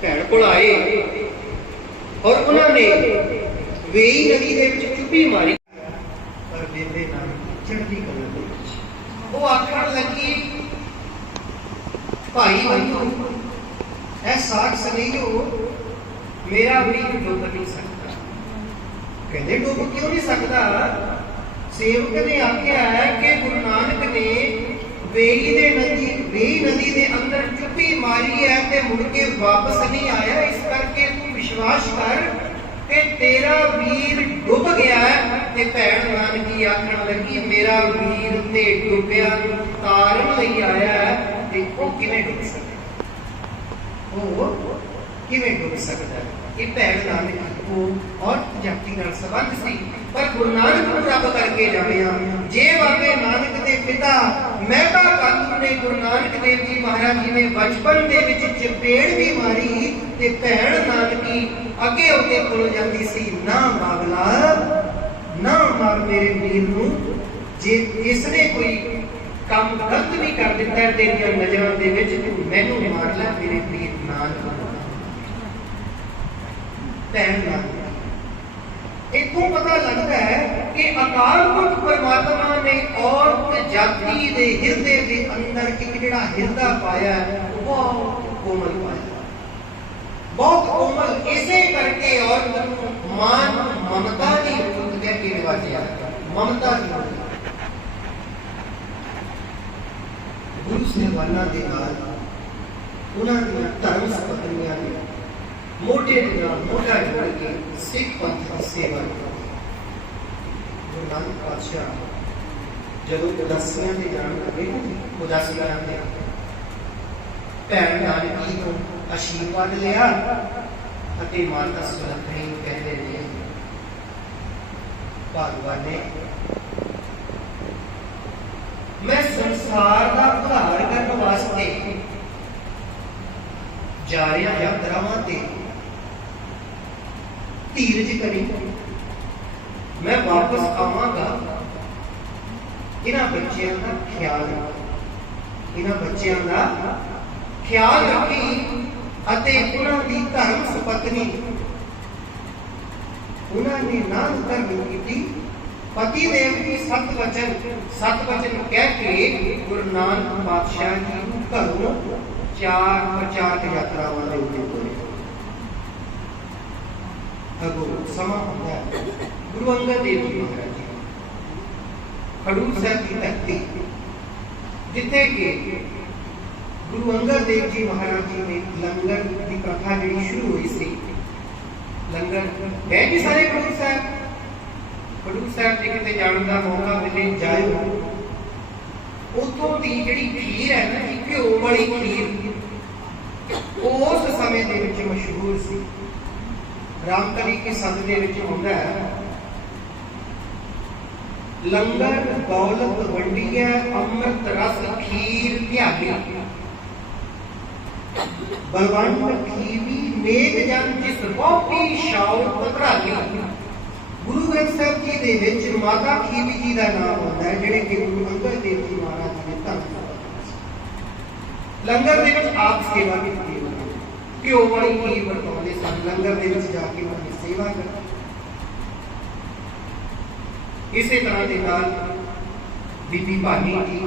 भैन कोल आए और उन्होंने वेई नदी दे विच चुप्पी मारी, पर बेबे नाल चढ़दी कला दे विच वो आखण लगी, भाई बंधु ऐ साख सनैयो मेरा वीर डुब नहीं सकता। कहते डुब क्यों नहीं सकता? सेवक ने आख्या है कि गुरु नानक ने वेई नदी दे अंदर चुप्पी मारी है ते मुड़ के वापस नहीं आया। इस करके तू विश्वास कर कि तेरा वीर डुब गया है। ते भैन नानकी आखण लगी, मेरा वीर ते डुबिया तारन लई आया है ते ओ किवें डुब सकदा? ओ किवें डुब सकदा? ये भैन नानकी को और जाति नाल संबंध सी, पर गुरु नानक को रब करके जानिया। जे बाबे नानक दे पिता मेहता कालू ने गुरु नानक देव जी महाराज जी ने बचपन दे विच चपेड़ भी मारी ते भैन नानकी अगे होके खुल जाती सी, ना बाबला ना मार मेरे वीर नूं, जे इसने कोई काम गलत भी कर दिता है तेरिया नजरां दे विच तू मैनूं मार लै मेरे वीर नानक। भैन नानक इतों पता लगता है कि अकाल पुरख परमात्मा ने औरत जाति दे हिरदे दे अंदर एक जिहड़ा हिरदा पाया बहुत कोमल पाया, बहुत कोमल। इसे करके औरत मान ममता की रूप कह के निवाजिया, ममता की गुरु सेवाना दे नाल उन्हां दी धर्म पत्नियां ने मोटे मोटा जोड़ के सिख पंथ की सेवा की। गुरु नानक पातशाह जब उदासियां के जान लगे, उदासियां ने भैन नानकी को आशीर्वाद लिया अते माता सुलखणी कहते रहे, भगवान ने मैं संसार का उद्धार करने वास्ते जा रहा यात्रावां ते धीरज करी, मैं वापस आवांगा। इन्हां बच्चियां का ख्याल इन्हां बच्चियां का ख्याल रखी अते उन्हां दी धर्म सुपत्नी उन्होंने नाम धर्म की पति देव की सत वचन कह के गुरु नानक पातशाह जी घरों चार प्रचार यात्रा वाले होते अगो समा होता है। गुरु अंगद देव जी महाराज जी खडूर साहब की धरती जिथे के गुरु अंगद देव जी महाराज जी ने लंगर की प्रथा जी शुरू हुई सी। लंगर है भी सारे खडूर साहब जी किते जाने का मौका मिले जाओ, उतों की जिहड़ी खीर है ना, घ्यो वाली खीर उस समय दे विच मशहूर सी। रामकली की संत दे विच हुंदा है, लंगर दौलत वंडिया अमृत रस खीर ध्यानी, बलवंत खीवी नेक जन जिस बहुती शाउर पधरानी। गुरु ग्रंथ साहिब जी दे विच माता खीवी जी का नाम होता है, जिहड़े कि गुरु अंगद देव जी महाराज जी ने धन लंगर दे विच आप सेवा की घ्यो वाली खीर वरताउंदे सन। लंगर दे विच जाके उन्होंने सेवा की। इसे तरह के नाल बीबी भानी जी,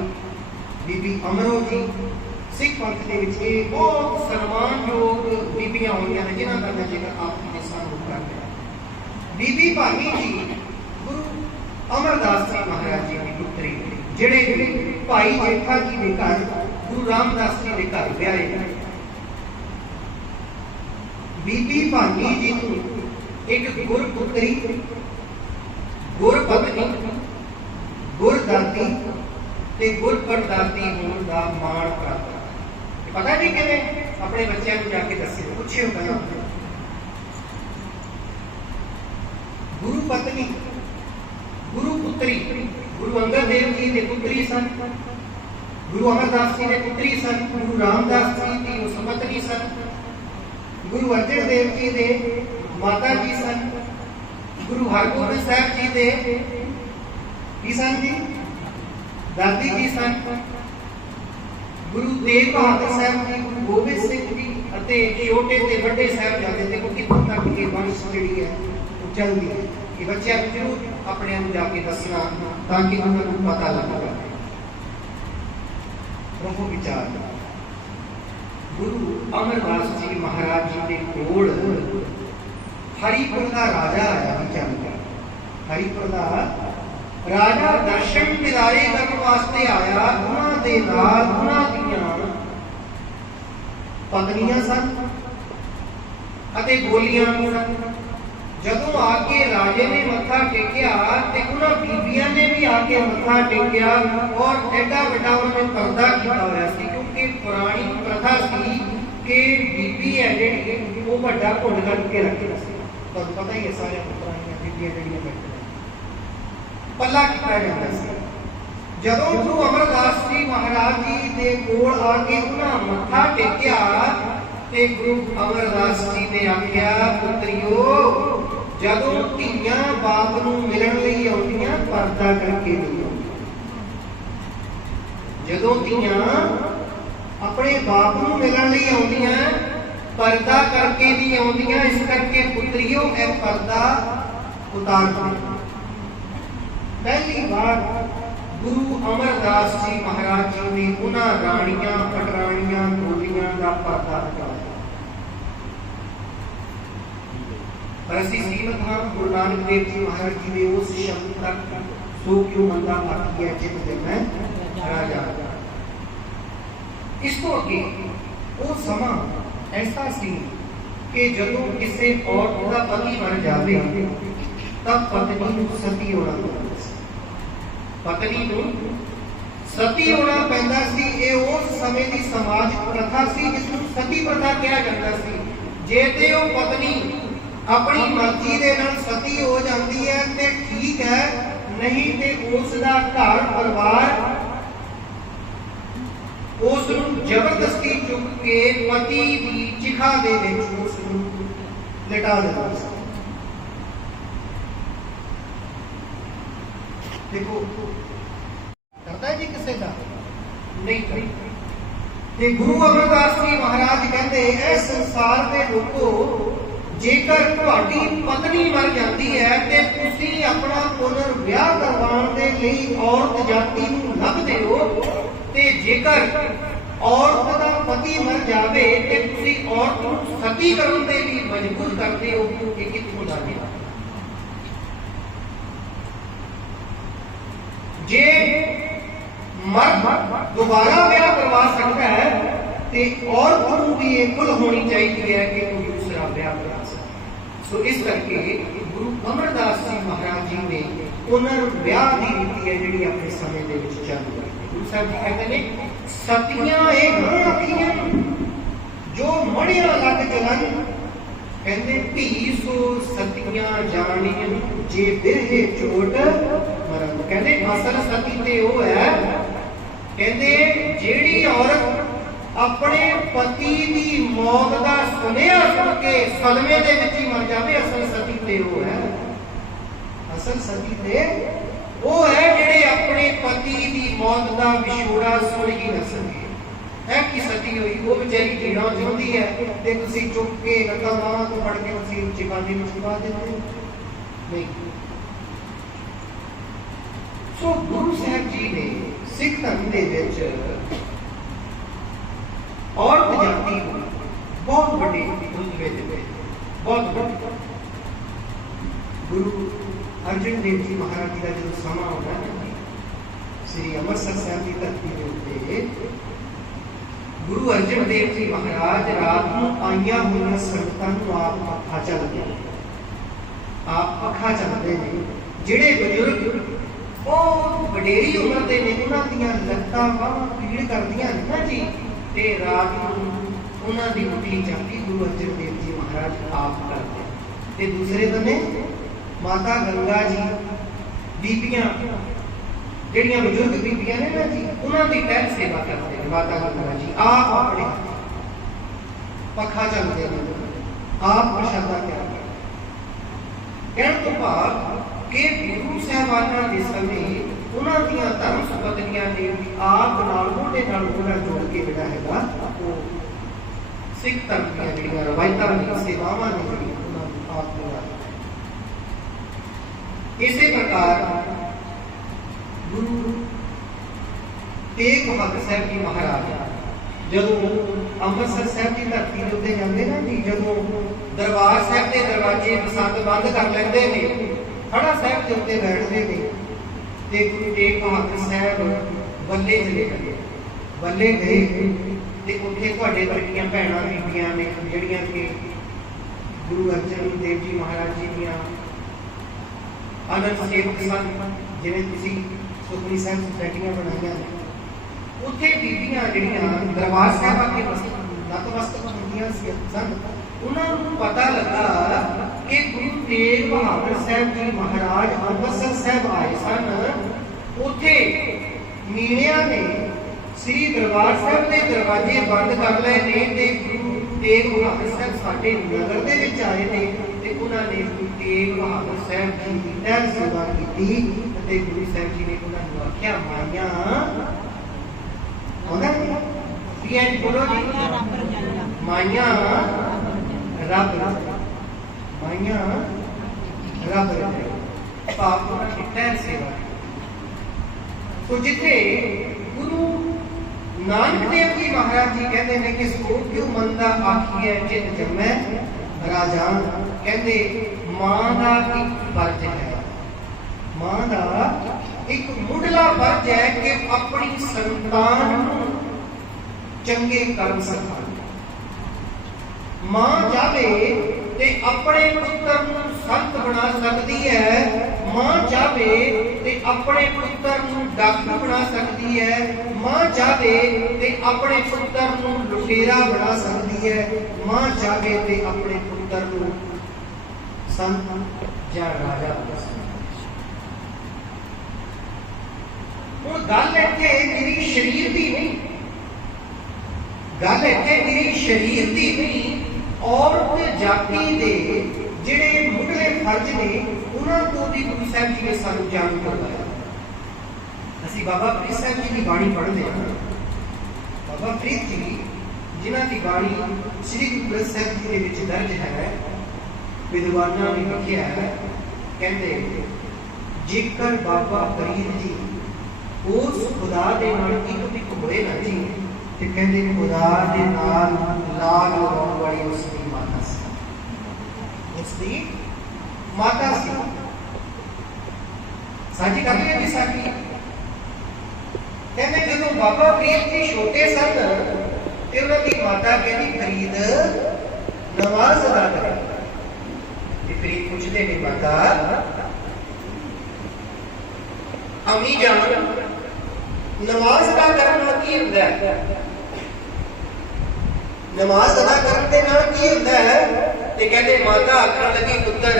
बीबी अमरो जी सिख पंथ के विच ये बहुत सम्मानयोग बीबियां होईयां ने, जिन्हां दा मैं जिक्र आप जी के सामने कर रहा। बीबी भानी जी गुरु अमरदास जी महाराज जी की पुत्री, जिहड़े भाई जेठा जी के घर गुरु रामदास जी के घर ब्याहे। बीबी भानी जी को एक गुरपुत्री, गुरपत्नी, गुरदाती ते गुरपरदाती होने का मान प्राप्त। पता नहीं किवें अपने बच्चों को जाके दस्सिओ, पुछिओ पहला। गुरु पत्नी, गुरु पुत्री, गुरु अंगद देव जी के पुत्री सन, गुरु अमरदास जी के पुत्री सन, गुरु रामदास जी की सुपत्नी सन, गुरु अर्जन देव जी के माता जी सन, गुरु हरगोबिंद साहब जी के सन जी दादी जी सन, गुरु तेग बहादुर साहब जी, गुरु गोबिंद सिंह जी अते छोटे ते बड़े साहिबजादे। देखो कितों तक ये वंश जिहड़ी है चलती है। ये बच्चों को जरूर अपने जाके दसना ताकि उन्हें पता लगेगा। प्रभु विचार गुरु अमरदास जी महाराज जी के कोल हरिपुर का राजा आया। विचार हरिपुर का राजा दर्शन दिदारे करने वास्ते आया। उन्होंने नाल उन्होंने पत्नियां सन अते गोलियां सन। जदों आके राजे ने मत्था टेकिया ते उन्होंने बीबियां ने भी आके मत्था टेकिया और एडा बड़ा उन्होंने पर्दा किया हुआ सी, क्योंकि पुरानी प्रथा सी कि बीबी है जी वो बड़ा घुंड करके रखना सी। तो पता ही है सारे पुरानी बीबियां जड़ियां पल्ला किया जाता है। जदों गुरु अमरदास जी महाराज जी के कोल आके उन्हें मत्था टेकिया ते गुरु अमरदास जी ने आख्या, पुत्रियो जदों धीआं बाप नूं मिलण लई आउंदियां पर्दा करके नहीं आउंदियां। जदों धीआं अपने बाप नूं मिलण लई आउंदियां पर्दा करके नहीं आउंदियां। इस करके पुत्रियो यह पर्दा उतार दो। पहली बार गुरु अमरदास जी महाराज जी ने उन्हां राणियां पटराणियां गोलियां का पर्दा हटाया। पर असीं श्रीमद गुरु नानक देव जी महाराज जी ने उस शब्द तक सो क्यों मंदा आखिया जित देना राजा। इस तो अगे वो समा ऐसा सी कि जदों किसी औरत का पति मर जाए तब पत्नी नूं सती होना पैंदा सी। पत्नी नूं सती होना पैंदा सी। ये उस समय की समाज प्रथा सी जिसनूं सती प्रथा कहा जाता सी। जे ते वो पत्नी अपनी मर्जी दे नाल सती हो जाती है ते ठीक है, नहीं ते उसका घर परिवार उसनूं जबरदस्ती चुक के पति की चिखा दे विच उसनूं लिटा देता सी। देखो करता है जी किसी का नहीं करता। ते गुरु अमरदास जी महाराज कहते हैं संसार के लोगों जेकर तुहाडी पत्नी मर जाती है ते तुसी अपना पुनर्विआह करवाउण दे लई औरत जाति नूं लभदे हो ते जेकर औरत दा पति मर जावे ते तुसी औरत नूं सती करन दे लई मजबूर करदे हो। ये कित्थों दा है? जे मर्द दोबारा ब्याह करवा सकता है ते औरत को भी ये खुल होनी चाहिए है कि कोई दूसरा ब्याह करा सके। सो इस करके गुरु अमरदास जी महाराज जी ने पुनर्विआह की रीति है जी अपने समय के चालू रखी। गुरु साहब जी कहते हैं सतियां एक अखियां जो मड़िया लग चलन कहते धी सो सतियां जानियन जे बिरहे चोट मरण। कहते असल सती ते वो है कहते जेड़ी औरत अपने पति की मौत का सुनिया सुन के सदमे दे विच ही मर जावे असल सती ते वो है। असल सती ते वो है जेड़े अपने पति की मौत का विछोड़ा सुन ही न सके। है कि सती हुई वो बेचारी जीना चाहती है ते तुसी चुप के लत्तां बाहां तो फड़ के उसी चिकाने में छुपा देते नहीं। सो गुरु साहब जी ने सिख धर्म दे विच औरत जाति बहुत बड़ी रुतबे दिते, बहुत बड़ी। गुरु अर्जन देव जी महाराज जी का जो समा होना श्री अमृतसर साहब की धरती के उत्ते गुरु अर्जन देव जी महाराज रात को आईया हुई संगतां आप अखा चलते आप अखा चलते हैं। जिहड़े बजुर्ग बहुत वडेरी उम्र के ने उन्हां दीयां लत्तां बाहां पीड़ करदियां ना जी ते रात नूं उन्हां दी मुट्ठी जाती गुरु अर्जन देव जी महाराज आप करते। ते दूसरे बने माता गंगा जी बीबियां ਜਿਹੜੀਆਂ ਬਜ਼ੁਰਗ ਬੀਬੀਆਂ ਨੇ ਨਾ ਜੀ ਉਹਨਾਂ ਦੀ ਟਹਿਲ ਸੇਵਾ ਕਰਦੇ ਨੇ। ਮਾਤਾ ਗੰਗਾ ਜੀ ਆਪ ਆਪਣੇ ਪੱਖਾ ਚੱਲਦੇ ਨੇ, ਆਪ ਪ੍ਰਸ਼ਾਦਾ ਕਰਦੇ। ਕਹਿਣ ਤੋਂ ਭਾਵ ਕਿ ਗੁਰੂ ਸਾਹਿਬਾਨਾਂ ਦੇ ਸਮੇਂ ਉਹਨਾਂ ਦੀਆਂ ਧਰਮ ਸੁਪਤਨੀਆਂ ਨੇ ਆਪ ਨਾਲ ਮੋਢੇ ਨਾਲ ਮੋਢਾ ਜੋੜ ਕੇ ਜਿਹੜਾ ਹੈਗਾ ਉਹ ਸਿੱਖ ਧਰਮ ਦੀਆਂ ਜਿਹੜੀਆਂ ਰਵਾਇਤਾਂ ਨੇ ਸੇਵਾਵਾਂ ਨੇ ਜਿਹੜੀਆਂ ਉਹਨਾਂ ਨੂੰ ਆਪ ਪੂਰਾ। ਇਸੇ ਪ੍ਰਕਾਰ गुरु तेग बहादुर साहब जी महाराज जदों ਅੰਮ੍ਰਿਤਸਰ ਸਾਹਿਬ ਦੀ ਧਰਤੀ ਦੇ ਉੱਤੇ ਜਾਂਦੇ ਨਾ ਜੀ, ਜਦੋਂ ਦਰਬਾਰ ਸਾਹਿਬ ਦੇ ਦਰਵਾਜ਼ੇ ਬਸੰਤ ਬੰਦ ਕਰ ਲੈਂਦੇ ਨੇ, ਖੜਾ ਸਾਹਿਬ ਦੇ ਉੱਤੇ ਬੈਠਦੇ ਨੇ ਤੇ ਗੁਰੂ ਤੇਗ ਬਹਾਦਰ ਸਾਹਿਬ ਬੱਲੇ ਚਲੇ ਗਏ। ਬੱਲੇ ਗਏ ਤੇ ਉੱਥੇ ਤੁਹਾਡੇ ਵਰਗੀਆਂ ਭੈਣਾਂ ਬੀਬੀਆਂ ਨੇ ਜਿਹੜੀਆਂ ਕਿ ਗੁਰੂ ਅਰਜਨ ਦੇਵ ਜੀ ਮਹਾਰਾਜ ਜੀ ਦੀਆਂ ਆਨੰਦ ਸੇਵਕ ਸਨ, ਜਿਵੇਂ ਤੁਸੀਂ ਸੁਖਮਨੀ ਸਾਹਿਬ ਸੁਸਾਇਟੀਆਂ ਬਣਾਈਆਂ ਨੇ, ਉੱਥੇ ਬੀਬੀਆਂ ਜਿਹੜੀਆਂ ਦਰਬਾਰ ਸਾਹਿਬ ਆ ਕੇ ਨਤਮਸਤਕ ਹੁੰਦੀਆਂ ਸਨ। ਉਹਨਾਂ ਨੂੰ ਪਤਾ ਲੱਗਾ ਕਿ ਗੁਰੂ ਤੇਗ ਬਹਾਦਰ ਸਾਹਿਬ ਜੀ ਮਹਾਰਾਜ ਅੰਮ੍ਰਿਤਸਰ ਸਾਹਿਬ ਆਏ ਸਨ। ਉੱਥੇ ਮੀਣਿਆਂ ਨੇ ਸ੍ਰੀ ਦਰਬਾਰ ਸਾਹਿਬ ਦੇ ਦਰਵਾਜ਼ੇ ਬੰਦ ਕਰ ਲਏ ਨੇ ਤੇ ਗੁਰੂ ਤੇਗ ਬਹਾਦਰ ਸਾਹਿਬ ਸਾਡੇ ਨਗਰ ਦੇ ਵਿੱਚ ਆਏ ਨੇ ਤੇ ਉਹਨਾਂ ਨੇ ਗੁਰੂ ਤੇਗ ਬਹਾਦਰ ਸਾਹਿਬ ਜੀ ਦੀ ਟਹਿਲ ਸੇਵਾ ਕੀਤੀ ਤੇ ਗੁਰੂ ਸਾਹਿਬ ਜੀ ਨੇ ਉਹਨਾਂ ਨੂੰ ਆਖਿਆ, ਮਾਈਆਂ ਆਉਂਦਾ ਵੀ ਐਂ ਬੋਲੋ ਜੀ, ਮਾਈਆਂ ਰੱਬ ਮਾਈਆਂ ਰੱਬ ਪਾਪ ਉਹਨਾਂ ਦੀ ਟਹਿਲ ਸੇਵਾ। ਸੋ ਜਿੱਥੇ ਗੁਰੂ ਨਾਨਕ ਦੇਵ ਜੀ ਮਹਾਰਾਜ ਜੀ ਕਹਿੰਦੇ ਨੇ ਕਿ ਸੋ ਕਿਉ ਮੰਦਾ ਆਖੀਐ ਚਿਤ ਜੰਮੈ ਰਾਜਾਨ, ਕਹਿੰਦੇ ਮਾਂ ਦਾ ਇੱਕ ਫਰਜ਼ ਹੈ, ਮਾਂ ਦਾ ਇੱਕ ਮੁੱਢਲਾ ਫਰਜ਼ ਹੈ ਕਿ ਆਪਣੀ ਸੰਤਾਨ ਨੂੰ ਚੰਗੇ ਕਰਮ ਸਿਖਾਏ। ਮਾਂ ਚਾਹੇ ਤੇ ਆਪਣੇ ਪੁੱਤਰ ਨੂੰ ਸੰਤ ਬਣਾ ਸਕਦੀ ਹੈ, ਮਾਂ ਚਾਹੇ ਤੇ ਆਪਣੇ ਪੁੱਤਰ ਨੂੰ ਡਾਕੂ ਬਣਾ ਸਕਦੀ ਹੈ, ਮਾਂ ਚਾਹੇ ਤੇ ਆਪਣੇ ਪੁੱਤਰ ਨੂੰ ਲੁਟੇਰਾ ਬਣਾ ਸਕਦੀ ਹੈ, ਮਾਂ ਚਾਹੇ ਤੇ ਆਪਣੇ ਪੁੱਤਰ ਨੂੰ ਸੰਤ ਜਾਂ ਰਾਜਾ ਬਣਾ ਸਕਦੀ ਹੈ। ਹੁਣ ਗੱਲ ਇੱਥੇ ਮੇਰੀ ਸਰੀਰ ਦੀ ਨਹੀਂ, ਗੱਲ ਇੱਥੇ ਮੇਰੀ ਸਰੀਰ ਦੀ ਨਹੀਂ, ਔਰਤ ਜਾਤੀ ਦੇ ਜਿਹੜੇ ਮੁੱਢਲੇ ਫਰਜ਼ ਨੇ ਉਹਨਾਂ ਤੋਂ ਵੀ ਗੁਰੂ ਸਾਹਿਬ ਜੀ ਨੇ ਸਾਨੂੰ ਜਾਣੂ ਕਰਵਾਇਆ। ਅਸੀਂ ਬਾਬਾ ਫਰੀਦ ਸਾਹਿਬ ਜੀ ਦੀ ਬਾਣੀ ਪੜ੍ਹਦੇ ਹਾਂ। ਬਾਬਾ ਫਰੀਦ ਜੀ ਜਿਨ੍ਹਾਂ ਦੀ ਬਾਣੀ ਸ੍ਰੀ ਗੁਰੂ ਗ੍ਰੰਥ ਸਾਹਿਬ ਜੀ ਦੇ ਵਿੱਚ ਦਰਜ ਹੈ, ਵਿਦਵਾਨਾਂ ਨੇ ਲਿਖਿਆ ਹੈ, ਕਹਿੰਦੇ ਜੇਕਰ ਬਾਬਾ ਫਰੀਦ ਜੀ ਉਸ ਖੁਦਾ ਦੇ ਨਾਲ ਇੱਕ ਹੋਏ ਨਾ ਜੀ ਤੇ ਕਹਿੰਦੇ ਖੁਦਾ ਦੇ ਨਾਲ ਲਾਗ ਲਗਾਉਣ ਵਾਲੀ ਉਸ ਦੀ ਮਾਤਾ ਸੀ, ਉਸ ਦੀ ਮਾਤਾ ਸੀ। ਸਾਂਝੀ ਕਰ ਲਈ ਜੀ ਸਾਡੀ। ਕਹਿੰਦੇ ਜਦੋਂ ਬਾਬਾ ਫਰੀਦ ਜੀ ਛੋਟੇ ਸਨ ਤੇ ਉਹਨਾਂ ਦੀ ਮਾਤਾ ਕਹਿੰਦੀ ਫਰੀਦ ਨਮਾਜ਼ ਅਦਾ ਕਰ। ਤੇ ਫਰੀਦ ਪੁੱਛਦੇ ਨੇ ਮਾਤਾ ਅਮੀ ਜਾਨ ਨਮਾਜ਼ ਅਦਾ ਕਰਨ ਨਾਲ ਕੀ ਹੁੰਦਾ ਹੈ? ਨਮਾਜ਼ ਅਦਾ ਕਰਨ ਦੇ ਨਾਲ ਕੀ ਹੁੰਦਾ ਹੈ? ਤੇ ਕਹਿੰਦੇ ਮਾਤਾ ਆਖਣ ਲੱਗੀ ਪੁੱਤਰ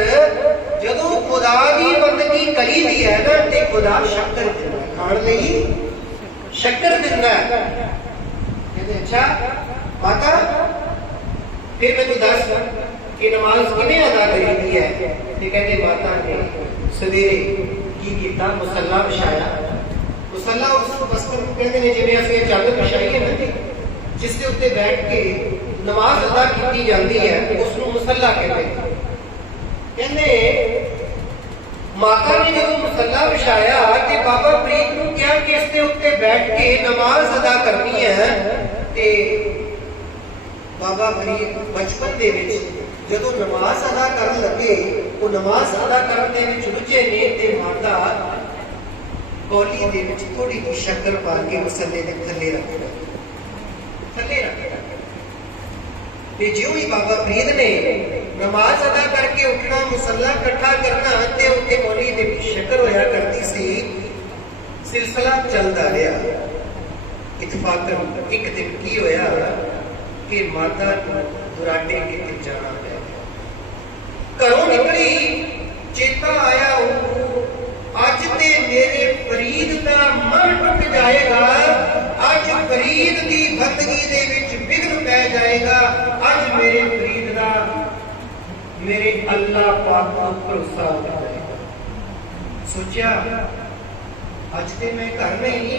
ਜਦੋਂ ਖੁਦਾ ਦੀ ਬੰਦਗੀ ਕਰੀਦੀ ਹੈ ਨਾ ਤੇ ਖੁਦਾ ਸ਼ੱਕਰ ਦਿੰਦਾ, ਖਾਣ ਲਈ ਸ਼ੱਕਰ ਦਿੰਦਾ। ਕਹਿੰਦੇ ਅੱਛਾ ਮਾਤਾ ਫਿਰ ਮੈਨੂੰ ਦੱਸ ਕਿ ਨਮਾਜ਼ ਕਿਵੇਂ ਅਦਾ ਕਰੀਦੀ ਹੈ? ਤੇ ਕਹਿੰਦੇ ਮਾਤਾ ਨੇ ਸਵੇਰੇ ਕੀ ਕੀਤਾ? ਮੁਸੱਲਾ ਵਿਛਾਇਆ। ਮੁਸੱਲਾ ਉਸ ਵਸਤਰ ਨੂੰ ਕਹਿੰਦੇ ਨੇ ਜਿਵੇਂ ਅਸੀਂ ਚੰਦ ਵਿਛਾਈਏ ਨਾ ਜੀ, ਜਿਸ ਦੇ ਉੱਤੇ ਬੈਠ ਕੇ ਨਮਾਜ਼ ਅਦਾ ਕੀਤੀ ਜਾਂਦੀ ਹੈ, ਉਸ ਨੂੰ ਮੁਸੱਲਾ ਕਹਿੰਦੇ। ਕਹਿੰਦੇ ਮਾਤਾ ਨੇ ਜਦੋਂ ਮੁਸੱਲਾ ਵਿਛਾਇਆ ਤੇ ਬਾਬਾ ਫਰੀਦ ਨੂੰ ਕਿਹਾ ਕਿ ਇਸ ਦੇ ਉੱਤੇ ਬੈਠ ਕੇ ਨਮਾਜ਼ ਅਦਾ ਕਰਨੀ ਹੈ। ਤੇ ਬਾਬਾ ਫਰੀਦ ਬਚਪਨ ਦੇ ਵਿੱਚ ਜਦੋਂ ਨਮਾਜ਼ ਅਦਾ ਕਰਨ ਲੱਗੇ, ਉਹ ਨਮਾਜ਼ ਅਦਾ ਕਰਨ ਦੇ ਵਿੱਚ ਰੁੱਝੇ ਨੇ ਤੇ ਮਾਤਾ ਕੌਲੀ ਦੇ ਵਿੱਚ ਥੋੜੀ ਜਿਹੀ ਸ਼ੱਕਰ ਪਾ ਕੇ ਮੁਸੱਲੇ ਦੇ ਥੱਲੇ ਰੱਖ ਤੇ ਜਿਉਂ ਹੀ ਬਾਬਾ ਫਰੀਦ ਨੇ ਨਮਾਜ਼ ਅਦਾ ਕਰਕੇ ਉੱਠਣਾ, ਮੁਸੱਲਾ ਇਕੱਠਾ ਕਰਨਾ ਤੇ ਉੱਤੇ ਕੌਲੀ ਦੇ ਵਿੱਚ ਸ਼ੱਕਰ ਹੋਇਆ ਕਰਦੀ ਸੀ। ਸਿਲਸਿਲਾ ਚੱਲਦਾ ਰਿਹਾ। इतफाकन एक दिन की होया कि माता दुराटे किते जाना पै घरों निकली चेता आया अज ते मेरे फरीद का मन टुट जाएगा अज फरीद की बंदगी दे विच विघ्न पै जाएगा अज मेरे फरीद का मेरे अल्लाह पाक पर भरोसा उठ जाएगा। सोचा अज ते मैं घर नहीं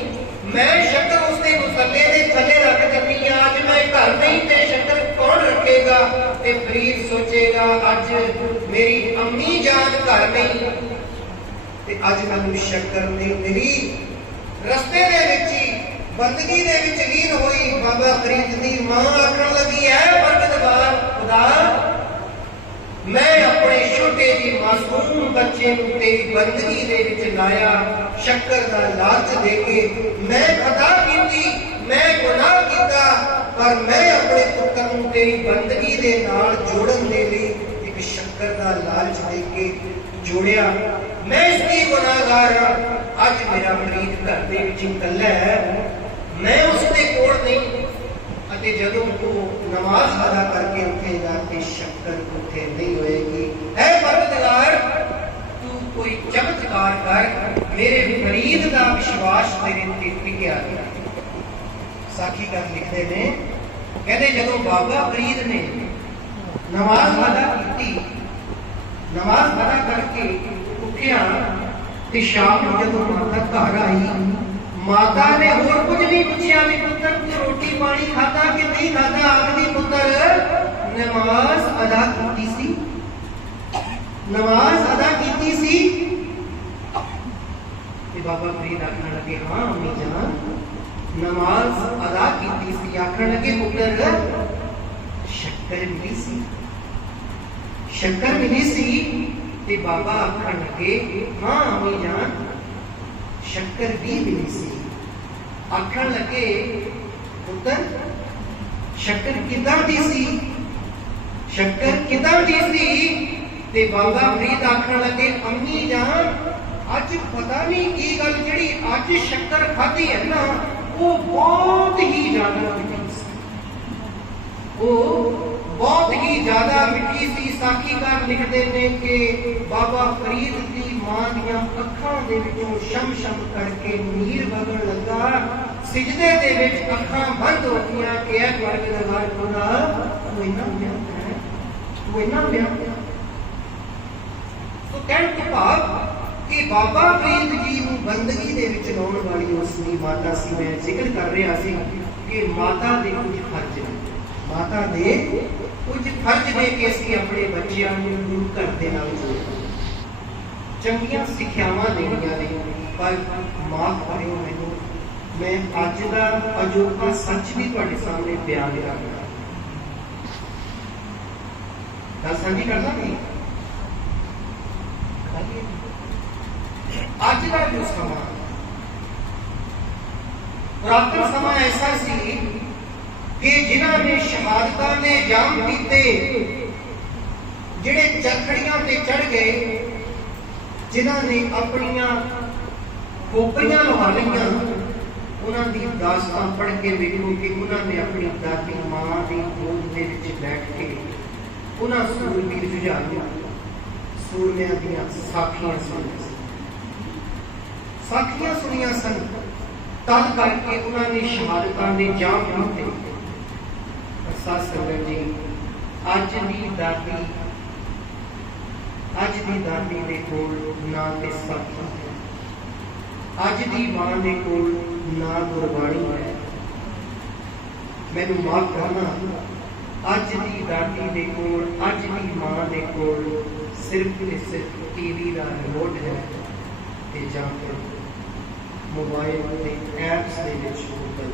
मैं शक्कर उसके मुसल्ले के थले रख दी अज मैं घर नहीं ते शक्कर कौन रखेगा ते फरीद सोचेगा अज मेरी अम्मी जान घर नहीं ते अज मैनूं शक्कर ने मेरी रस्ते दे विच ही बंदगी दे विच लीन होई बाबा फरीद दी मां आखण लगी है बरकतवार खुदा मैं अपने छोटे जी मासूम बच्चे नूं तेरी बंदगी दे विच लाया शक्कर दा लालच दे के मैं खता कीती मैं गुनाह कीता पर मैं अपने पुत्र नूं तेरी बंदगी दे नाल जोड़न दे लई एक शक्कर दा लालच दे के जोड़िया मैं इसकी गुनाहगार हां अज मेरा फरीद घर दे विच इकल्ला है मैं उसके कोल नहीं अते जदों वो नमाज अदा करके उठेगा ते शक्कर उठे नहीं होएगी। ऐ परवरदिगार तू कोई चमत्कार कर मेरे फरीद का विश्वास तेरे ते टिकिया गया। साखी कर लिखते ने कहते जदों बाबा फरीद ने नमाज अदा की नमाज अदा करके उठिया ते शाम नूं जदों माता घर आई माता ने होर कुछ नहीं पूछा भी पुत्र तू रोटी पानी खाता कि नहीं खाता आखदी पुत्र नमाज अदा कीती सी नमाज अदा कीती सी ते बाबा फरीद आखण लगे हां अम्मी जान नमाज अदा कीती सी आखण लगे पुत्र शक्कर मिली सी शक्कर मिली सी ते बाबा आखण लगे हां अम्मी जान शक्कर भी मिली सी आखण लगे पुत्र शक्कर किदां दी सी शक्कर किदां दी सी ते बाबा फरीद आखण लगे अम्मी जान अज पता नहीं की गल जिहड़ी अज शक्कर खाधी है ना वो बहुत ही ज्यादा मिठी सी वो बहुत ही ज्यादा मिठी सी। साखीकार लिखते हैं कि बाबा फरीद की मां दियां अखां दे विचों शम शम करके नीर वगण लगा सिजदे दे विच अखां बंद हो गईयां कि ऐ परवरदिगार खुदा तू इन्ना प्यारा है तू इन्ना प्यारा तो कहण के भाव कि बाबा फरीद जी नूं बंदगी दे विच लाउण वाली उस दी माता सी। मैं जिक्र कर रहा सी कि माता दे कुछ फर्ज ने माता दे कुछ फर्ज ने कि असीं अपने बच्चों नूं घर दे नाल जोड़ना चंगियां सिक्ख्यावां देणियां ने पर माफ करियो मैनूं मैं अज दा अजोका सच भी तुहाडे सामने बयान करना गल साझी करदा नहीं अज का जो समा पुरातन समा ऐसा सी कि जिन्हां ने शहादतां दे जाम पीते जिहड़े चरखड़ियां ते चढ़ गए जिन्हां ने अपनियां खोपड़ियां लवा लईयां उन्हां दी दास्तां पढ़ के वेखो कि उन्हां ने अपनी दादी मां दी गोद दे विच बैठ के उन्हां सूरबीर जुझारियां सूरमियां दीयां साखियां सुनियां सन तद करके उन्होंने शहादतां दे जाम पीते। साथ संगत जी अज दी दादी दे कोल ना ते साखी है अज दी मां दे कोल ना गुरबाणी है मैनूं माफ करना अज दी दादी दे कोल अज दी मां दे कोल सिर्फ ते सिर्फ टीवी दा रिमोट है ते जां फिर मोबाइल के ऐप्स दे विच गूगल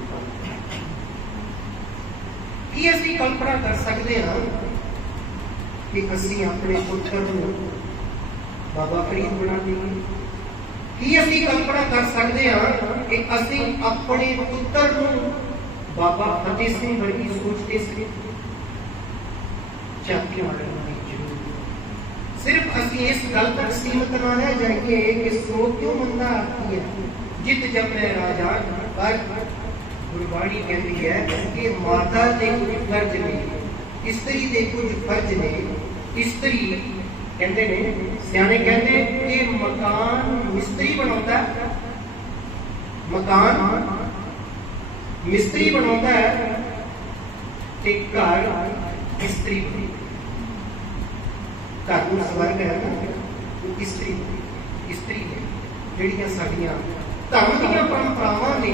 की असीं कल्पना कर सकते हैं कि असीं अपने पुत्र नूं बाबा फरीद बना दईए की असीं कल्पना कर सकते हैं कि असीं अपने पुत्र नूं बाबा फतेह सिंह वर्गी सोचते सी चाकी मारने की जरूरत सिर्फ असीं इस गल तक सीमित ना रह जाइए कि सो क्यों मंदा आती है जित जब मैं राजा पर गुरबाणी कहती है कि माता के कुछ फर्ज ने, इस्त्री के कुछ फर्ज ने। इस्त्री कहते ने, सियाने कहते कि मकान मिस्त्री बनाता है, मकान मिस्त्री बनाता है ते घर इस्त्री बनाता है। घर को स्वर्ग है ना, वो इस्त्री इस्त्री है। ਜਿਹੜੀਆਂ ਸਾਡੀਆਂ ਧਰਮ ਦੀਆਂ ਪਰੰਪਰਾਵਾਂ ਨੇ,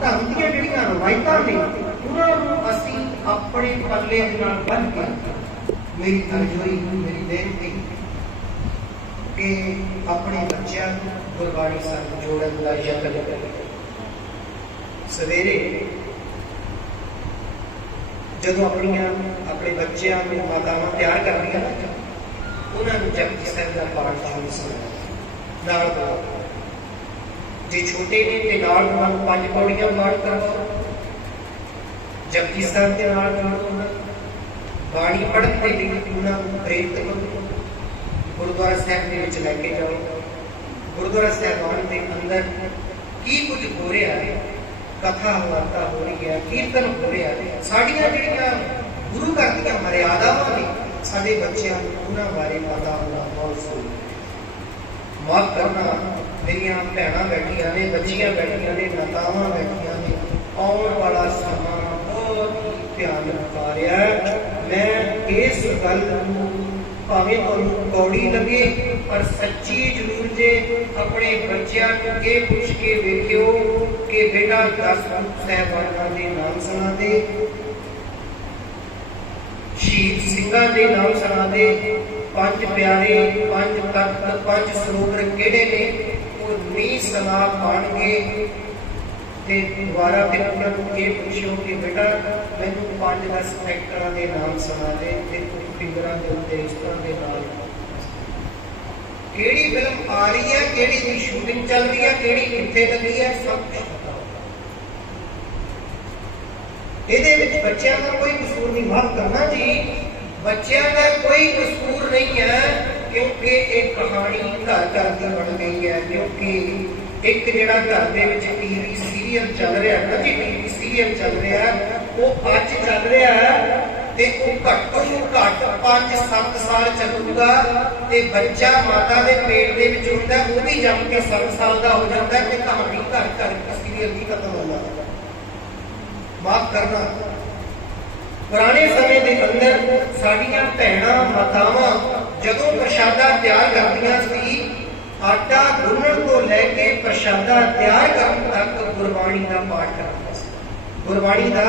ਧਰਮ ਦੀਆਂ ਜਿਹੜੀਆਂ ਰਵਾਇਤਾਂ ਨੇ, ਉਹਨਾਂ ਨੂੰ ਅਸੀਂ ਆਪਣੇ ਪੱਲੇ ਦੇ ਨਾਲ ਬੰਨ੍ਹ ਕੇ, ਮੇਰੀ ਅਰਜ਼ੋਈ, ਮੇਰੀ ਬੇਨਤੀ ਕਿ ਆਪਣੇ ਬੱਚਿਆਂ ਨੂੰ ਗੁਰਬਾਣੀ ਨਾਲ ਜੋੜਨ ਦਾ ਯਤਨ ਕਰੀਏ। ਸਵੇਰੇ ਜਦੋਂ ਆਪਣੇ ਬੱਚਿਆਂ ਨੂੰ ਮਾਤਾਵਾਂ ਤਿਆਰ ਕਰਦੀਆਂ ਨਾ, ਉਹਨਾਂ ਨੂੰ ਜਪਜੀ ਸਾਹਿਬ ਦਾ ਪਾਠ ਜ਼ਰੂਰ ਸੁਣਾਓ ਨਾਲ। जे छोटे ने ते नाल नाल 5 पौड़ियां पाठ करवाओ, जपजी साहब के नाल बाणी पढ़न के लिए उन्होंने प्रेरित करो। गुरुद्वारा साहब के विच लैके जाओ, गुरुद्वारा साहबान के अंदर की कुछ हो रहा है, कथा वार्ता हो रही है, कीर्तन हो रहा है, साड़ियां जिहड़ियां गुरु घर दी मर्यादावां ने साडे बच्चों उन्हां बारे पता होना बहुत जरूरी है। माफ करना, मेरिया भैन बैठिया ने, बच्चियां बैठिया ने, मातावां बैठिया ने, आने वाला समा बहुत ही भयानक आ रहा है। मैं इस गल भावें तुहानूं कौड़ी लगे पर सच्ची जरूर जे अपने बच्चों को ये पूछ के वेखियो कि बेटा 10 गुरु साहिबानां दे नाम सुना दे, शहीद सिंघां दे नाम सुना दे, 5 प्यारे, 5 तख्त, 5 सरोवर किहड़े ने, नहीं सलाह पाणगे। दोबारा फिर उन्होंने ये पूछो कि बेटा मैनू 5-10 एक्टरां दे नाम सुना दे, फिंगरां दे उत्ते इस तरह के नाम, केड़ी फिल्म आ रही है, केड़ी दी शूटिंग चल रही है, केड़ी कित्थे लगी है, सब कुछ पता हो। इहदे विच बच्चों का कोई कसूर नहीं। माफ करना जी, बच्चों का कोई कसूर नहीं है, क्योंकि एक कहानी घर घर की बन गई है। क्योंकि एक जिहड़ा घर दे विच टीवी सीरीयल चल रहा है ना जी, टीवी सीरीयल चल रहा है, वो अज चल रहा है ते वो घट तो घट 5-7 साल चलूगा ते बच्चा माता के पेट दे विच हुंदा, वो भी जम के 7 साल का हो जाता है ते कहानी घर घर सीरीयल की खत्म हो जाता है। माफ करना, पुराने समय के अंदर साड़ियां भैणां मातावां जदों प्रशादा तैयार करदियां सी, आटा गुन्नण तो लैके प्रशादा तैयार करन तक गुरबाणी का पाठ करदियां सी, गुरबाणी का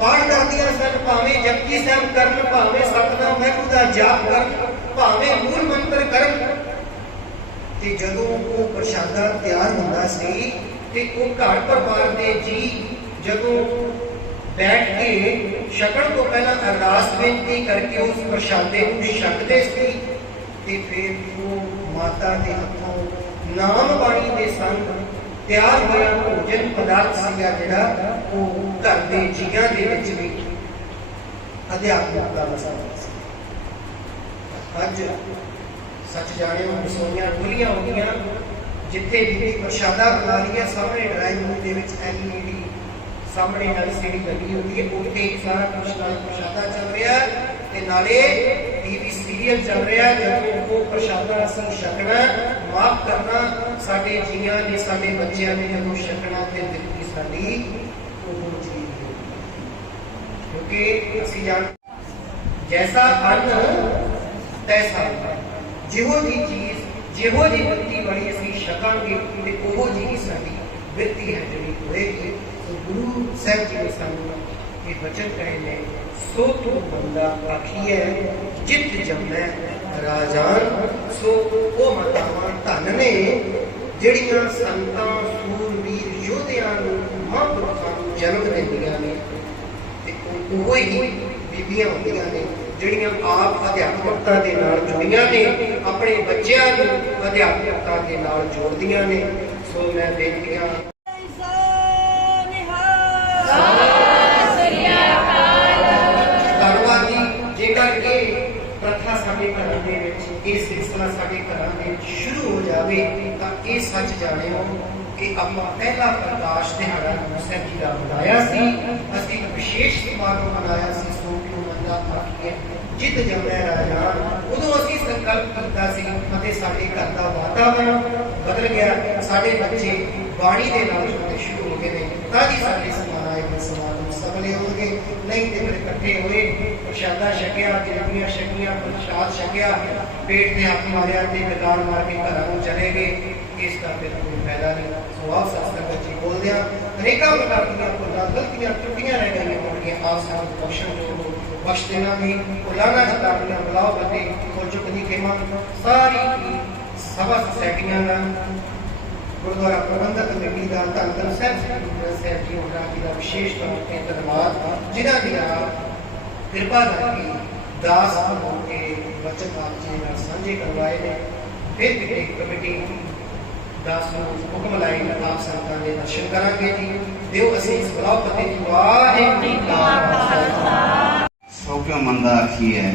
पाठ करदियां सन। भावें जपजी साहब करन, भावें सतनाम वाहिगुरू का जाप करन, भावें मूल मंत्र करन, ते जदों वो प्रशादा तैयार हुंदा सी ते वो घर परिवार दे जी जदों बैठ के छकण तो पहला अरदास बेनती करके उस प्रशादे को छकते थे, फिर वो माता के हथों नाम बाणी के संग तैयार होया भोजन पदार्थ सीगा जिहड़ा वो घर के जीआं दे विच भी अध्यात्मक का मसाला सी। अज सच जाने रसोइयां खुलियां होंदियां, जिथे भी प्रशादा बना रही है, सामने ड्राइंग रूम के विच LED सामने LCD लगी होती है, उत्थे सारा कुछ नाल प्रशादा चल रहा है ते नाले टीवी सीरीयल चल रहा है। जब वो प्रशादा असीं छकना, माफ करना, साडे जीआं ने, साडे बच्चिआं ने जदों छकना ते दिल साडी ओह चीज़, क्योंकि असीं जान जैसा अन्न तैसा, जिहो जी चीज़, जिहो जी वृत्ति वाली असीं छकांगे ते ओहो जी साडी वृत्ति है जिहड़ी होएगी। गुरु साहब जी ने सानू ये वचन कहे ने, सो तू बंदा आखिए जित जमै राजान, सो ओ मातावां धन ने जिहड़ियां संतां सूरवीर योधियां नूं महापुरखां नूं जन्म दिंदियां ने, ते ओह ही बीबियां होंदियां ने जिहड़ियां आप अध्यात्मकता दे नाल जुड़ियां ने, अपने बच्चिआं नूं अध्यात्मकता दे नाल जोड़दियां ने। सो मैं बेनतियां प्रथा साडे घरां दे विच, ये सिलसिला साडे घरां दे विच शुरू हो जावे तां ये सच जाणिओ ਇਹ ਆਪਾਂ ਪਹਿਲਾ ਪ੍ਰਕਾਸ਼ ਦਿਹਾੜਾ ਗੁਰੂ ਸਾਹਿਬ ਜੀ ਦਾ ਮਨਾਇਆ ਸੀ। ਅਸੀਂ ਇੱਕ ਵਿਸ਼ੇਸ਼ ਸਮਾਗਮ ਮਨਾਇਆ ਸੀ, ਸੋ ਕਿਉ ਮੰਦਾ ਆਖੀਏ ਜਿੱਤ ਜਮੈ ਰਾਜਾ। ਉਦੋਂ ਅਸੀਂ ਸੰਕਲਪ ਕੀਤਾ ਸੀ ਅਤੇ ਸਾਡੇ ਘਰ ਦਾ ਵਾਤਾਵਰਨ ਬਦਲ ਗਿਆ। ਸਾਡੇ ਬੱਚੇ ਬਾਣੀ ਦੇ ਨਾਲ ਜੁੜਨੇ ਸ਼ੁਰੂ ਹੋ ਗਏ ਨੇ, ਤਾਂ ਜੀ ਸਾਡੇ ਸਮਾਗਮ ਸਫਲੇ ਹੋਣਗੇ। ਨਹੀਂ ਤੇ ਫਿਰ ਇਕੱਠੇ ਹੋਏ, ਪ੍ਰਸ਼ਾਦਾ ਛਕਿਆ, ਜਲੇਬੀਆਂ ਛਕੀਆਂ, ਪ੍ਰਸ਼ਾਦ ਛਕਿਆ, ਪੇਟ ਤੇ ਹੱਥ ਮਾਰਿਆ ਤੇ ਦੁਕਾਨ ਮਾਰ ਕੇ ਘਰਾਂ ਨੂੰ ਚਲੇ ਗਏ। ਇਸ ਦਾ ਫਿਰ ਕੋਈ ਫਾਇਦਾ ਨਹੀਂ। ਸੋ ਆਪ ਸਤਸੰਗ ਜੀ ਬੋਲਦੇ ਆ, ਅਨੇਕਾਂ ਪ੍ਰਕਾਰ ਦੀਆਂ ਭੁੱਲਾਂ ਗਲਤੀਆਂ ਟੁੱਟੀਆਂ ਰਹਿ ਗਈਆਂ ਹੋਣਗੀਆਂ। ਆਪ ਸਾਨੂੰ ਬਖਸ਼ਣ ਜੋ ਬਖਸ਼ ਦੇਣਾ ਵੀ ਪੁਲਾਣਾ ਚਤਾੜੀਆਂ ਬੁਲਾਓ ਅਤੇ ਖੋਲ ਚੁੱਕ ਦੀ ਖੇਮਾ ਸਾਰੀ ਸਭਾ ਸੁਸਾਇਟੀਆਂ ਦਾ ਗੁਰਦੁਆਰਾ ਪ੍ਰਬੰਧਕ ਕਮੇਟੀ ਦਾ ਧੰਨ ਧੰਨ ਸਾਹਿਬ ਜੀ ਹੋਰਾਂ ਜੀ ਦਾ ਵਿਸ਼ੇਸ਼ ਤੌਰ ਤੇ ਧੰਨਵਾਦ, ਜਿਨ੍ਹਾਂ ਦੀ ਕਿਰਪਾ ਕਰਕੇ ਦਾਸ ਹੋ ਕੇ ਬਚਨ ਆਪ ਜੀ ਨਾਲ ਸਾਂਝੇ ਕਰਵਾਏ ਨੇ। ਫਿਰ ਕਿਤੇ ਕਮੇਟੀ ਦਾਸ ਨੂੰ ਹੁਕਮ ਲਾਈ ਆਪ ਸੰਤਾਂ ਦੇ ਦਰਸ਼ਨ ਕਰਾਂਗੇ ਜੀ। ਦਿਓ ਅਸੀਂ ਇਸ ਬਲਾਉ ਪਤੇ ਦੀ ਵਾਹਿਗੁਰੂ ਜੀ ਕਾ ਖਾਲਸਾ। ਸੋ ਕਿਉ ਮੰਦਾ ਆਖੀਐ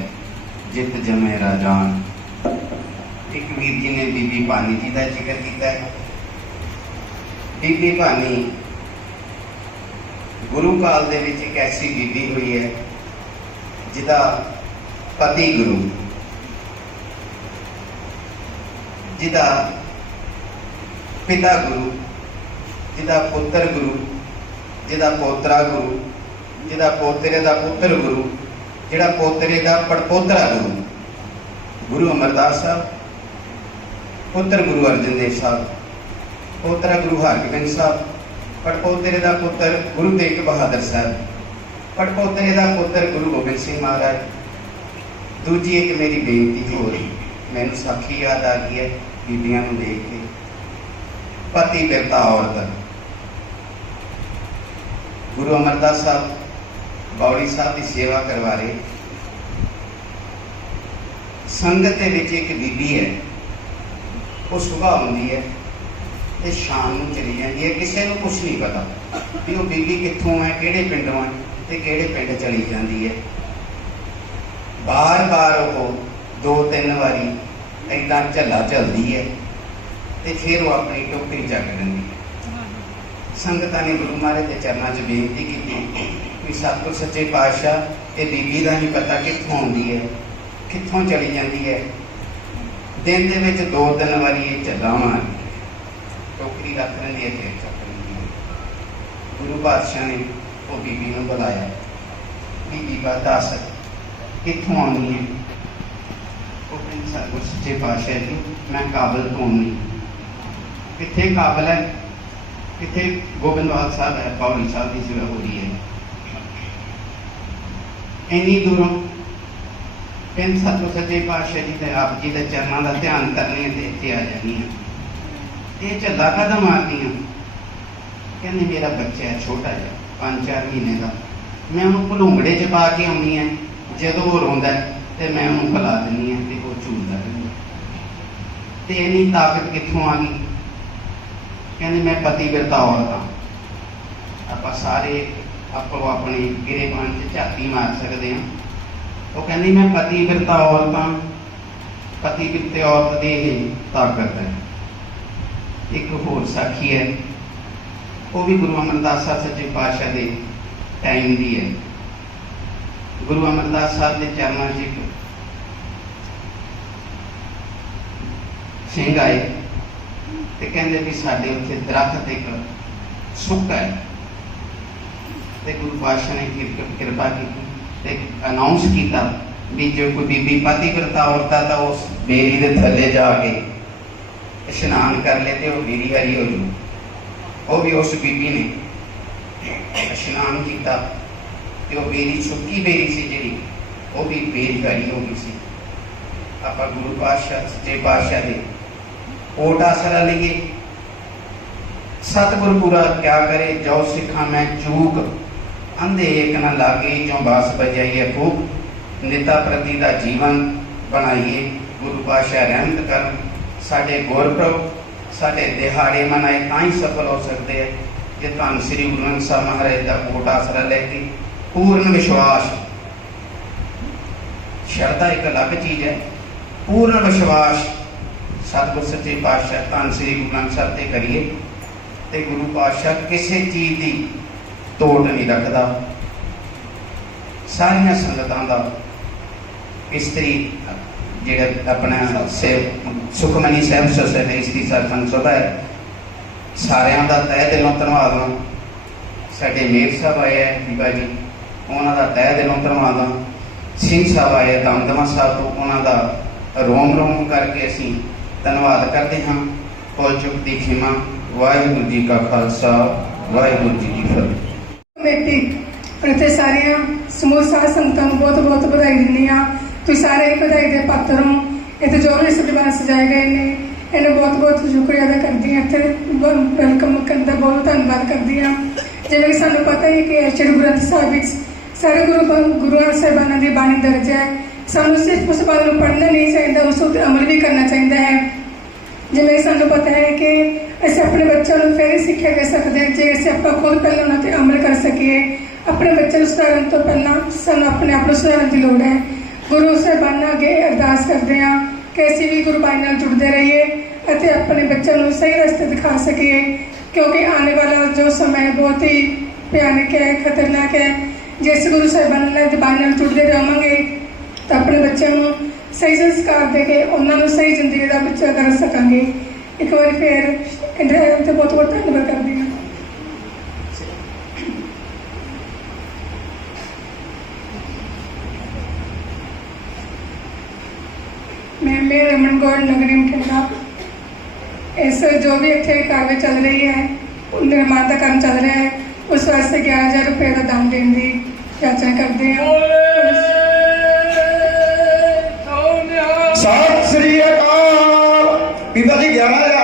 ਜਿਤ ਜਮੈ ਰਾਜਾਨ। ਇੱਕ ਵੀਰ ਜੀ ਨੇ ਬੀਬੀ ਭਾਨੀ ਜੀ ਦਾ ਜ਼ਿਕਰ ਕੀਤਾ ਹੈ। ਬੀਬੀ ਭਾਨੀ ਗੁਰੂ ਕਾਲ ਦੇ ਵਿੱਚ ਇੱਕ ਐਸੀ ਬੀਬੀ ਹੋਈ ਹੈ ਜਿਹਦਾ ਪਤੀ ਗੁਰੂ, ਜਿਹਦਾ ਪਿਤਾ ਗੁਰੂ, ਜਿਹਦਾ ਪੁੱਤਰ ਗੁਰੂ, ਜਿਹਦਾ ਪੋਤਰਾ ਗੁਰੂ, ਜਿਹਦਾ ਪੋਤਰੇ ਦਾ ਪੁੱਤਰ ਗੁਰੂ, ਜਿਹੜਾ ਪੋਤਰੇ ਦਾ ਪੜਪੋਤਰਾ ਗੁਰੂ। ਗੁਰੂ ਅਮਰਦਾਸ ਸਾਹਿਬ, ਪੁੱਤਰ ਗੁਰੂ ਅਰਜਨ ਦੇਵ ਸਾਹਿਬ, ਪੋਤਰਾ ਗੁਰੂ ਹਰਗੋਬਿੰਦ ਸਾਹਿਬ, ਪੜਪੋਤਰੇ ਦਾ ਪੁੱਤਰ ਗੁਰੂ ਤੇਗ ਬਹਾਦਰ ਸਾਹਿਬ, ਪੜਪੋਤਰੇ ਦਾ ਪੁੱਤਰ ਗੁਰੂ ਗੋਬਿੰਦ ਸਿੰਘ ਮਹਾਰਾਜ। ਦੂਜੀ ਇੱਕ ਮੇਰੀ ਬੇਨਤੀ ਹੋਰ, ਮੈਨੂੰ ਸਾਖੀ ਯਾਦ ਆ ਗਈ ਹੈ ਬੀਬੀਆਂ ਨੂੰ ਦੇਖ ਕੇ। ਪਤੀ ਬਿਰਤਾ ਔਰਤ। ਗੁਰੂ ਅਮਰਦਾਸ ਸਾਹਿਬ ਬੌੜੀ ਸਾਹਿਬ ਦੀ ਸੇਵਾ ਕਰਵਾ ਰਹੇ। ਸੰਗਤ ਦੇ ਵਿੱਚ ਇੱਕ ਬੀਬੀ ਹੈ, ਉਹ ਸੁਬਾਹ ਹੁੰਦੀ ਹੈ ਤੇ ਸ਼ਾਮ ਨੂੰ ਚਲੀ ਜਾਂਦੀ ਹੈ। ਕਿਸੇ ਨੂੰ ਕੁਛ ਨਹੀਂ ਪਤਾ ਵੀ ਉਹ ਬੀਬੀ ਕਿੱਥੋਂ ਹੈ, ਕਿਹੜੇ ਪਿੰਡੋਂ ਹੈ ਤੇ ਕਿਹੜੇ ਪਿੰਡ ਚਲੀ ਜਾਂਦੀ ਹੈ। ਬਾਰ-ਬਾਰ ਉਹ 2-3 ਵਾਰੀ ਏਦਾਂ ਝੱਲਾ ਝੱਲਦੀ ਹੈ ਤੇ ਫਿਰ ਉਹ ਆਪਣੀ ਟੋਕਰੀ ਚੱਕ ਲੈਂਦੀ ਹੈ। ਸੰਗਤਾਂ ਨੇ ਗੁਰੂ ਮਹਾਰਾਜ ਦੇ ਚਰਨਾਂ 'ਚ ਬੇਨਤੀ ਕੀਤੀ ਕਿ ਸਤਿਗੁਰ ਸੱਚੇ ਪਾਤਸ਼ਾਹ ਇਹ ਬੀਬੀ ਦਾ ਨਹੀਂ ਪਤਾ ਕਿੱਥੋਂ ਆਉਂਦੀ ਹੈ, ਕਿੱਥੋਂ ਚਲੀ ਜਾਂਦੀ ਹੈ। ਦਿਨ ਦੇ ਵਿੱਚ 2-3 ਵਾਰੀ ਇਹ ਝੱਲਾ ਮਾਰਦੀ ਹੈ, ਟੋਕਰੀ ਰੱਖ ਲੈਂਦੀ ਹੈ, ਫਿਰ ਚੱਕ ਲੈਂਦੀ ਹੈ। ਗੁਰੂ ਪਾਤਸ਼ਾਹ ਨੇ ਉਹ ਬੀਬੀ ਨੂੰ ਬੁਲਾਇਆ, ਬੀਬੀ ਬਾ ਦੱਸ ਕਿੱਥੋਂ ਆਉਣੀ ਹੈ। ਉਹ ਕਹਿੰਦੀ ਸਤਿਗੁਰ ਸੱਚੇ ਪਾਤਸ਼ਾਹ ਜੀ ਮੈਂ ਕਾਬਲ ਤੋਂ ਆਉਣੀ। ਕਿੱਥੇ ਕਾਬਲ ਹੈ, ਕਿੱਥੇ ਗੋਬਿੰਦਵਾਲ ਸਾਹਿਬ ਹੈ, ਪੌੜੀ ਸਾਹਿਬ ਦੀ ਸੇਵਾ ਹੋ ਰਹੀ ਹੈ। ਇੰਨੀ ਦੂਰੋਂ ਕਹਿੰਦੇ ਸਤਿਗੁਰ ਸੱਚੇ ਪਾਤਸ਼ਾਹ ਜੀ ਤੇ ਆਪ ਜੀ ਦੇ ਚਰਨਾਂ ਦਾ ਧਿਆਨ ਕਰਨੀ ਤੇ ਇੱਥੇ ਆ ਜਾਣੀ ਹੈ। ਇਹ ਝੱਲਾ ਕਾਹਦਾ ਮਾਰਦੀਆਂ? ਕਹਿੰਦੇ ਮੇਰਾ ਬੱਚਾ ਹੈ ਛੋਟਾ ਜਿਹਾ 5-4 ਮਹੀਨੇ ਦਾ, ਮੈਂ ਉਹਨੂੰ ਭਲੂੰਗੜੇ 'ਚ ਪਾ ਕੇ ਆਉਣੀ ਹੈ। ਜਦੋਂ ਉਹ ਰੋਂਦਾ ਤੇ ਮੈਂ ਉਹਨੂੰ ਖਿਲਾ ਦਿੰਦੀ ਹਾਂ ਤੇ ਉਹ ਝੂਲਦਾ ਰਹਿੰਦਾ। ਤੇ ਇੰਨੀ ਤਾਕਤ ਕਿੱਥੋਂ ਆ ਗਈ? ਕਹਿੰਦੇ ਮੈਂ ਪਤੀ ਬਿਰਤਾ ਔਰਤ ਹਾਂ। ਆਪਾਂ ਸਾਰੇ ਆਪੋ ਆਪਣੇ ਗਿਰੇਬਾਨ 'ਚ ਝਾਤੀ ਮਾਰ ਸਕਦੇ ਹਾਂ। ਉਹ ਕਹਿੰਦੀ ਮੈਂ ਪਤੀ ਬਿਰਤਾ ਔਰਤ ਹਾਂ। ਪਤੀ ਬਿਰਤੇ ਔਰਤ ਦੀ ਇਹ ਤਾਕਤ ਹੈ। ਇੱਕ ਹੋਰ ਸਾਖੀ ਹੈ, ਉਹ ਵੀ ਗੁਰੂ ਅਮਰਦਾਸ ਸਾਹਿਬ ਸੱਚੇ ਪਾਤਸ਼ਾਹ ਦੇ ਟਾਈਮ ਦੀ ਹੈ। ਗੁਰੂ ਅਮਰਦਾਸ ਸਾਹਿਬ ਦੇ ਚਰਨਾਂ 'ਚ ਇੱਕ ਸਿੰਘ ਆਏ ਤੇ ਕਹਿੰਦੇ ਵੀ ਸਾਡੇ ਉੱਥੇ ਦਰਖਤ ਇੱਕ ਸੁੱਕਾ ਹੈ ਤੇ ਗੁਰੂ ਪਾਤਸ਼ਾਹ ਨੇ ਕਿਰਪਾ ਕੀਤੀ ਤੇ ਅਨਾਉਂਸ ਕੀਤਾ ਵੀ ਜੇ ਕੋਈ ਬੀਬੀ ਪਤੀ ਬਿਰਤਾ ਔਰਤ ਆ ਤਾਂ ਉਸ ਬੇਰੀ ਦੇ ਥੱਲੇ ਜਾ ਕੇ ਇਸ਼ਨਾਨ ਕਰ ਲੈ ਤੇ ਉਹ ਬੇਰੀ ਹਰੀ ਹੋ ਜੂ। ਉਹ ਵੀ ਉਸ ਬੀਬੀ ਨੇ ਇਸ਼ਨਾਨ ਕੀਤਾ ਤੇ ਉਹ ਬੇਰੀ ਸੁੱਕੀ ਬੇਰੀ ਸੀ ਜਿਹੜੀ, ਉਹ ਵੀ ਬੇਰੀ ਹਰੀ ਹੋ ਗਈ ਸੀ। ਆਪਾਂ ਗੁਰੂ ਪਾਤਸ਼ਾਹ ਸੱਚੇ ਪਾਤਸ਼ਾਹ ਦੇ ਓਟ ਆਸਰਾ ਲਈਏ। ਸਤਿਗੁਰ ਪੂਰਾ ਕਿਆ ਕਰੇ ਜੋ ਸਿੱਖਾਂ ਮੈਂ ਚੂਕ, ਅੰਧੇ ਏਕ ਨਾ ਲਾਗੇ ਜੋ ਬਾਸ ਬਜਾਈਏ ਫੂਕ। ਨਿਤਾ ਪ੍ਰਤੀ ਦਾ ਜੀਵਨ ਬਣਾਈਏ। ਗੁਰੂ ਪਾਤਸ਼ਾਹ ਰਹਿਮਤ ਕਰਨ। ਸਾਡੇ ਗੁਰਪੁਰਬ ਸਾਡੇ ਦਿਹਾੜੇ ਮਨਾਏ ਤਾਂ ਹੀ ਸਫਲ ਹੋ ਸਕਦੇ ਹੈ ਜੇ ਧੰਨ ਸ੍ਰੀ ਗੁਰੂ ਗ੍ਰੰਥ ਸਾਹਿਬ ਮਹਾਰਾਜ ਦਾ ਓਟ ਆਸਰਾ ਲੈ ਕੇ ਪੂਰਨ ਵਿਸ਼ਵਾਸ। ਸ਼ਰਧਾ ਇੱਕ ਅਲੱਗ ਚੀਜ਼ ਹੈ, ਪੂਰਨ ਵਿਸ਼ਵਾਸ ਸਤਿਗੁਰ ਸੱਚੇ ਪਾਤਸ਼ਾਹ ਧੰਨ ਸ੍ਰੀ ਗੁਰੂ ਗ੍ਰੰਥ ਸਾਹਿਬ ਤੇ ਕਰੀਏ ਤੇ ਗੁਰੂ ਪਾਤਸ਼ਾਹ ਕਿਸੇ ਚੀਜ਼ ਦੀ ਤੋੜ ਨਹੀਂ ਰੱਖਦਾ। ਸਾਰੀਆਂ ਸੰਗਤਾਂ ਦਾ ਇਸਤਰੀ ਜਿਹੜਾ ਆਪਣਾ ਸੁਖਮਨੀ ਸਾਹਿਬ ਸੋਸਾਇਟੀ ਇਸਤਰੀ ਸਤਸੰਗ ਸਭਾ ਹੈ, ਸਾਰਿਆਂ ਦਾ ਤਹਿ ਦਿਲੋਂ ਧੰਨਵਾਦ ਹਾਂ। ਸਾਡੇ ਮੇਰ ਸਾਹਿਬ ਆਏ ਹੈ ਬੀਬਾ ਜੀ, ਉਹਨਾਂ ਦਾ ਤਹਿ ਦਿਲੋਂ ਧੰਨਵਾਦ ਹਾਂ। ਸਿੰਘ ਸਾਹਿਬ ਆਏ ਦਮਦਮਾ ਸਾਹਿਬ ਤੋਂ, ਉਹਨਾਂ ਦਾ ਰੋਮ ਰੋਮ ਕਰਕੇ ਅਸੀਂ ਧੰਨਵਾਦ ਕਰਦੇ ਹਾਂ। ਭੁੱਲ ਚੁੱਕ ਦੀ ਖਿਮਾ। ਵਾਹਿਗੁਰੂ ਜੀ ਕਾ ਖਾਲਸਾ, ਵਾਹਿਗੁਰੂ ਜੀ ਕੀ ਫਤਿਹ। ਕਮੇਟੀ ਅਤੇ ਸਾਰੀਆਂ ਸਮੂਹ ਸਾਧ ਸੰਗਤਾਂ ਨੂੰ ਬਹੁਤ ਬਹੁਤ ਵਧਾਈ ਦਿੰਦੀ ਹਾਂ। ਤੁਸੀਂ ਸਾਰੇ ਇੱਕ ਵਧਾਈ ਦੇ ਪਾਤਰ ਹੋ। ਇੱਥੇ ਜੋ ਵੀ ਸਜਵਾਨ ਸਜਾਏ ਗਏ ਨੇ, ਇਹਨੂੰ ਬਹੁਤ ਬਹੁਤ ਸ਼ੁਕਰੀਆ ਅਦਾ ਕਰਦੀ ਹਾਂ। ਇੱਥੇ ਵੈਲਕਮ ਕਰਨ ਦਾ ਬਹੁਤ ਧੰਨਵਾਦ ਕਰਦੀ ਹਾਂ। ਜਿਵੇਂ ਕਿ ਸਾਨੂੰ ਪਤਾ ਹੈ ਕਿ ਸ੍ਰੀ ਗੁਰੂ ਗ੍ਰੰਥ ਸਾਹਿਬ ਵਿੱਚ ਸਾਰੇ ਗੁਰੂਆਂ ਸਾਹਿਬਾਨਾਂ ਦੀ ਬਾਣੀ ਦਰਜ ਹੈ। ਸਾਨੂੰ ਸਿਰਫ ਉਸ ਬਾਣੀ ਨੂੰ ਪੜ੍ਹਨਾ ਨਹੀਂ ਚਾਹੀਦਾ, ਉਸ ਉੱਤੇ ਅਮਲ ਵੀ ਕਰਨਾ ਚਾਹੀਦਾ ਹੈ। ਜਿਵੇਂ ਸਾਨੂੰ ਪਤਾ ਹੈ ਕਿ ਅਸੀਂ ਆਪਣੇ ਬੱਚਿਆਂ ਨੂੰ ਫਿਰ ਹੀ ਸਿੱਖਿਆ ਦੇ ਸਕਦੇ ਹਾਂ ਜੇ ਅਸੀਂ ਆਪਾਂ ਖੁਦ ਪਹਿਲਾਂ ਉਹਨਾਂ 'ਤੇ ਅਮਲ ਕਰ ਸਕੀਏ। ਆਪਣੇ ਬੱਚੇ ਨੂੰ ਸੁਧਾਰਨ ਤੋਂ ਪਹਿਲਾਂ ਸਾਨੂੰ ਆਪਣੇ ਆਪ ਨੂੰ ਸੁਧਾਰਨ ਦੀ ਲੋੜ ਹੈ। ਗੁਰੂ ਸਾਹਿਬਾਨਾਂ ਅੱਗੇ ਅਰਦਾਸ ਕਰਦੇ ਹਾਂ ਕਿ ਅਸੀਂ ਵੀ ਗੁਰਬਾਣੀ ਨਾਲ ਜੁੜਦੇ ਰਹੀਏ ਅਤੇ ਆਪਣੇ ਬੱਚਿਆਂ ਨੂੰ ਸਹੀ ਰਸਤੇ ਦਿਖਾ ਸਕੀਏ, ਕਿਉਂਕਿ ਆਉਣ ਵਾਲਾ ਜੋ ਸਮਾਂ ਬਹੁਤ ਹੀ ਭਿਆਨਕ ਹੈ, ਖਤਰਨਾਕ ਹੈ। ਜੇ ਅਸੀਂ ਗੁਰੂ ਸਾਹਿਬਾਨਾਂ ਨਾਲ ਬਾਣੀ ਨਾਲ ਜੁੜਦੇ ਰਹਾਂਗੇ ਤਾਂ ਆਪਣੇ ਬੱਚਿਆਂ ਨੂੰ ਸਹੀ ਸੰਸਕਾਰ ਦੇ ਕੇ ਉਹਨਾਂ ਨੂੰ ਸਹੀ ਜ਼ਿੰਦਗੀ ਦਾ ਬੱਚਾ ਕਰ ਸਕਾਂਗੇ। ਇੱਕ ਵਾਰੀ ਫਿਰ ਇੰਦਰਾ ਤੇ ਬਹੁਤ ਬਹੁਤ ਧੰਨਵਾਦ ਕਰਦੀ ਹਾਂ। मैं रमन गौर नगरी बठिंडा। इस जो भी इतने कार्य चल रही है, निर्माण का काम चल रहा है, उस वास्ते 11,000 रुपये का दान देने की याचना करते हैं। सत श्री अकाल। बीबा जी 11,000